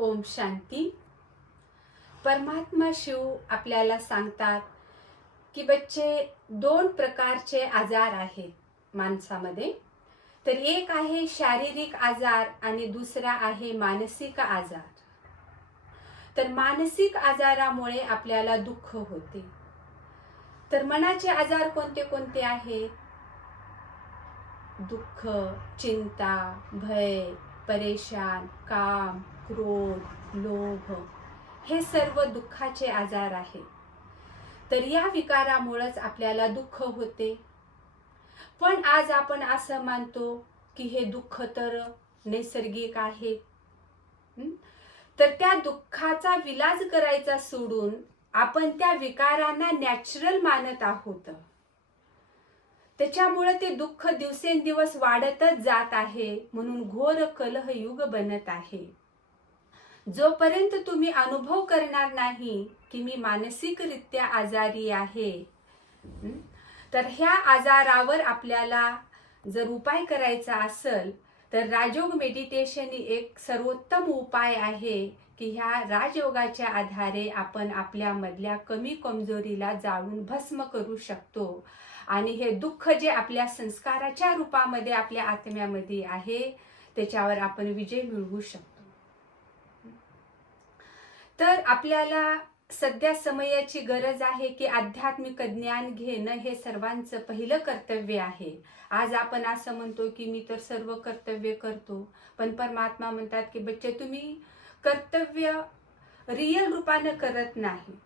ओम शांती। परमात्मा शिव आपल्याला सांगतात की बच्चे, दोन प्रकारचे आजार आहेत माणसामध्ये. तर एक आहे शारीरिक आजार आणि दुसरा आहे मानसिक आजार. तर मानसिक आजारामुळे आपल्याला दुःख होते. तर मनाचे आजार कोणते कोणते आहेत? दुःख, चिंता, भय, परेशान, काम, क्रोध, लोभ, हे सर्व दुःखाचे आजार आहेत. तर या विकारामुळेच आपल्याला दुःख होते. पण आज आपण असं मानतो की हे दुःख तर नैसर्गिक आहे. तर त्या दुःखाचा विलाज करायचा सोडून आपण त्या विकारांना नॅचरल मानत आहोत. त्याच्यामुळे ते दुःख दिवसेंदिवस वाढतच जात आहे. म्हणून घोर कलह युग बनत आहे. जोपर्यंत तुम्ही अनुभव करणार नाही की मी मानसिकरित्या आजारी आहे, तर ह्या आजारावर आपल्याला जर उपाय करायचा असेल तर राजयोग मेडिटेशन ही एक सर्वोत्तम उपाय आहे की ह्या राजयोगाच्या आधारे आपण आपल्या मधल्या कमी कमजोरीला जाळून भस्म करू शकतो. आणि हे दुःख जे आपल्या संस्काराच्या रूपामध्ये आपल्या आत्म्यामध्ये आहे त्याच्यावर आपण विजय मिळवू शकतो. तर आपल्याला सध्या समयाची गरज आहे की आध्यात्मिक ज्ञान घेणं हे सर्वांचं पहिलं कर्तव्य आहे. आज आपण असं म्हणतो की मी तर सर्व कर्तव्य करतो, पण परमात्मा म्हणतात की बच्चे, तुम्ही कर्तव्य रियल रूपानं करत नाही.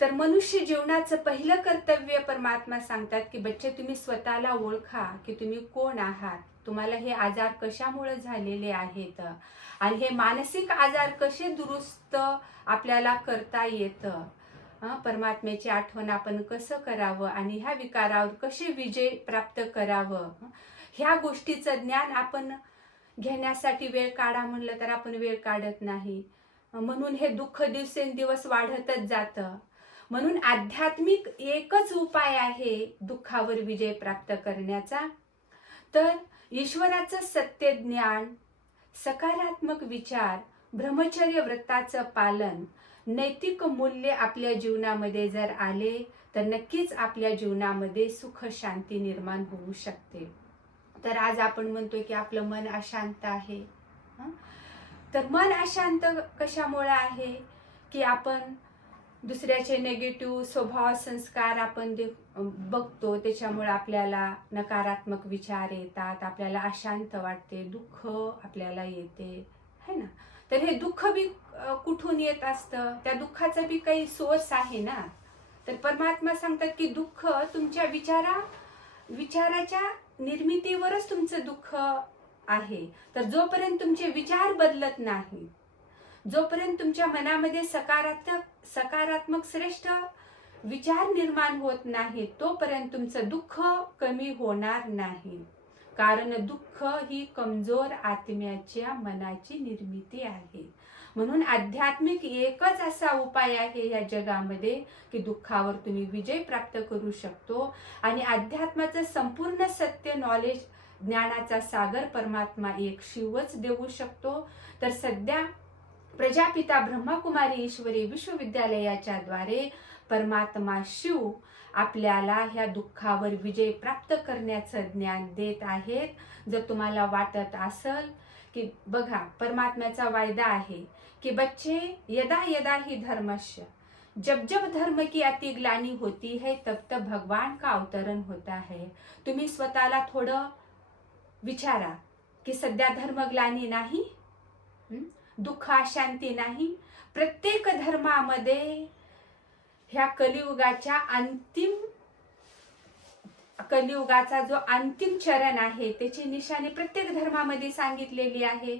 तर मनुष्य जीवनाचं पहिलं कर्तव्य परमात्मा सांगतात की बच्चे, तुम्ही स्वतःला ओळखा की तुम्ही कोण आहात, तुम्हाला हे आजार कशामुळे झालेले आहेत आणि हे मानसिक आजार कसे दुरुस्त आपल्याला करता येतं. परमात्म्याची आठवण आपण कसं करावं आणि ह्या विकारावर कसे विजय प्राप्त करावं, ह्या गोष्टीचं ज्ञान आपण घेण्यासाठी वेळ काढा म्हणलं तर आपण वेळ काढत नाही. म्हणून हे दुःख दिवसेंदिवस वाढतच जातं. म्हणून आध्यात्मिक एकच उपाय आहे दुःखावर विजय प्राप्त करण्याचा. तर ईश्वराचं सत्य ज्ञान, सकारात्मक विचार, ब्रह्मचर्य व्रताचं पालन, नैतिक मूल्य आपल्या जीवनामध्ये जर आले तर नक्कीच आपल्या जीवनामध्ये सुख शांती निर्माण होऊ शकते. तर आज आपण म्हणतो की आपलं मन अशांत आहे. तर मन अशांत कशामुळे आहे की आपण दुसऱ्याचे नेगेटिव्ह स्वभाव संस्कार आपण बघतो, त्याच्यामुळे आपल्याला नकारात्मक विचार येतात, आपल्याला अशांत वाटते, दुःख आपल्याला येते, है ना. तर हे दुःख बी कुठून येत असतं? त्या दुःखाचा बी काही सोर्स आहे ना. तर परमात्मा सांगतात की दुःख तुमच्या विचाराच्या निर्मितीवरच तुमचं दुःख आहे. तर जोपर्यंत तुमचे विचार बदलत नाही, जोपर्यंत तुमच्या मनामध्ये सकारात्मक श्रेष्ठ विचार निर्माण होत नाही, तोपर्यंत तुमचं दुःख कमी होणार नाही. कारण दुःख ही कमजोर आत्म्याच्या मनाची निर्मिती आहे. म्हणून आध्यात्मिक एकच असा उपाय आहे या जगामध्ये की दुःखावर तुम्ही विजय प्राप्त करू शकतो. आणि अध्यात्माचं संपूर्ण सत्य नॉलेज, ज्ञानाचा सागर परमात्मा एक शिवच देऊ शकतो. तर सध्या प्रजापिता ब्रह्माकुमारी ईश्वरी विश्वविद्यालयाच्या द्वारे परमात्मा शिव आपल्याला ह्या दुःखावर विजय प्राप्त करण्याचं ज्ञान देत आहेत. जर तुम्हाला वाटत असेल की बघा, परमात्म्याचा वायदा आहे की बच्चे, यदा यदा ही धर्मस्य, जब जब धर्म की अति ग्लानी होती है तब तब भगवान का अवतरण होता है. तुम्ही स्वतःला थोडं विचारा की सध्या धर्मग्लानी नाही, दुःख अशांती नाही. प्रत्येक धर्मामध्ये ह्या कलियुगाचा जो अंतिम चरण आहे त्याची निशाणी प्रत्येक धर्मामध्ये सांगितलेली आहे.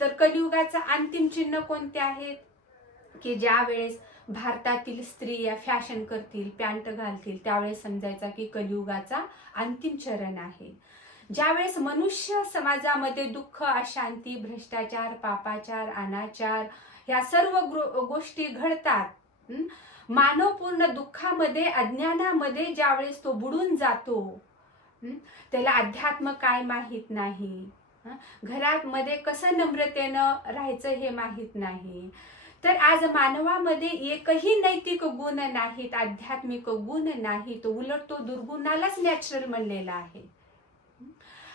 तर कलियुगाचा अंतिम चिन्ह कोणते आहेत की ज्या वेळेस भारतातील स्त्रिया फॅशन करतील, पॅन्ट घालतील, त्यावेळेस समजायचा की कलियुगाचा अंतिम चरण आहे. ज्यावेळेस मनुष्य समाजामध्ये दुःख, अशांती, भ्रष्टाचार, पापाचार, अनाचार ह्या सर्व गोष्टी घडतात, मानव पूर्ण दुःखामध्ये, अज्ञानामध्ये ज्यावेळेस तो बुडून जातो, त्याला अध्यात्म काय माहित नाही. घरात मध्ये कसं नम्रतेनं राहायचं हे माहीत नाही. तर आज मानवामध्ये एकही नैतिक गुण नाहीत, आध्यात्मिक गुण नाहीत, उलट तो दुर्गुणालाच नॅचरल म्हणलेला आहे.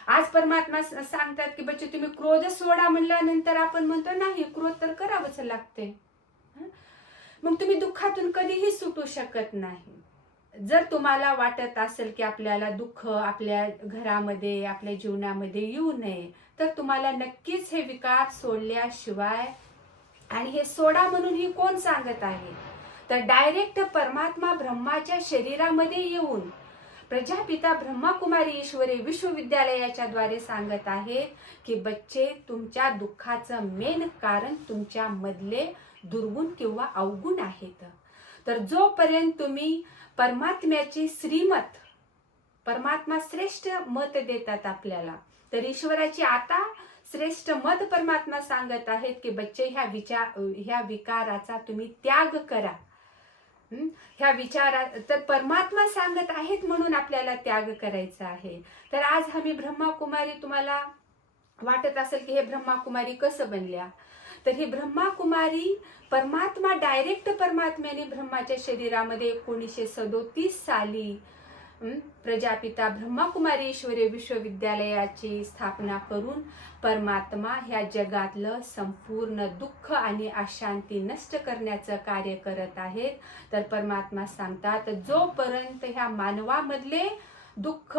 आज परमात्मा सांगतात की बच्चे तुम्ही क्रोध सोडा, म्हणल्यानंतर आपण म्हणतो नाही, क्रोध तर करावंच लागते. मग तुम्ही दुःखातून कधीही सुटू शकत नाही. जर तुम्हाला वाटत असेल की आपल्याला दुःख आपल्या घरामध्ये आपल्या जीवनामध्ये येऊ नये, तर तुम्हाला नक्कीच हे विकार सोडल्याशिवाय, आणि हे सोडा म्हणून ही कोण सांगत आहे, तर डायरेक्ट परमात्मा ब्रह्माच्या शरीरामध्ये येऊन प्रजापिता ब्रह्माकुमारी ईश्वरी विश्वविद्यालयाच्या द्वारे सांगत आहे की बच्चे तुमच्या दुःखाचं मेन कारण तुमच्या मधले दुर्गुण किंवा अवगुण आहेत. तर जोपर्यंत तुम्ही परमात्म्याची श्रीमत, परमात्मा श्रेष्ठ मत देतात आपल्याला, तर ईश्वराची आता श्रेष्ठ मत परमात्मा सांगत आहेत की बच्चे ह्या विकाराचा तुम्ही त्याग करा. ह्या विचारा तर परमात्मा सांगत आहेत म्हणून आपल्याला त्याग करायचा आहे. तर आज आम्ही ब्रह्माकुमारी, तुम्हाला वाटत असेल की हे ब्रह्माकुमारी कसं बनल्या, तर ही ब्रह्माकुमारी परमात्मा डायरेक्ट परमात्म्याने ब्रह्माच्या शरीरामध्ये 1937 साली प्रजापिता ब्रह्माकुमारी ईश्वरी विश्वविद्यालयाची स्थापना करून परमात्मा ह्या जगातलं संपूर्ण दुःख आणि अशांती नष्ट करण्याचं कार्य करत आहेत. तर परमात्मा सांगतात जोपर्यंत ह्या मानवामधले दुःख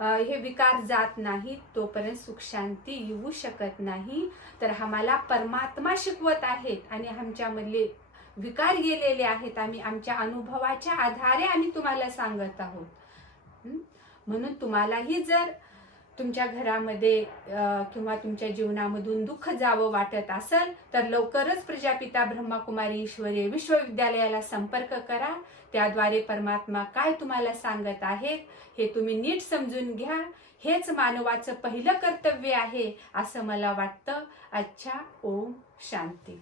हे विकार जात नाही तोपर्यंत सुख शांती येऊ शकत नाही. तर आम्हाला परमात्मा शिकवत आहेत आणि आमच्यामधले विकार गेलेले आहेत, आम्ही आमच्या अनुभवाच्या आधारे आम्ही तुम्हाला सांगत आहोत. म्हणून तुम्हालाही जर तुमच्या घरामध्ये किंवा तुमच्या जीवनामधून दुःख जावं वाटत असेल तर लवकरच प्रजापिता ब्रह्माकुमारी ईश्वरी विश्वविद्यालयाला संपर्क करा. त्याद्वारे परमात्मा काय तुम्हाला सांगत आहेत हे तुम्ही नीट समजून घ्या. हेच मानवाचं पहिलं कर्तव्य आहे असं मला वाटतं. अच्छा, ओम शांती.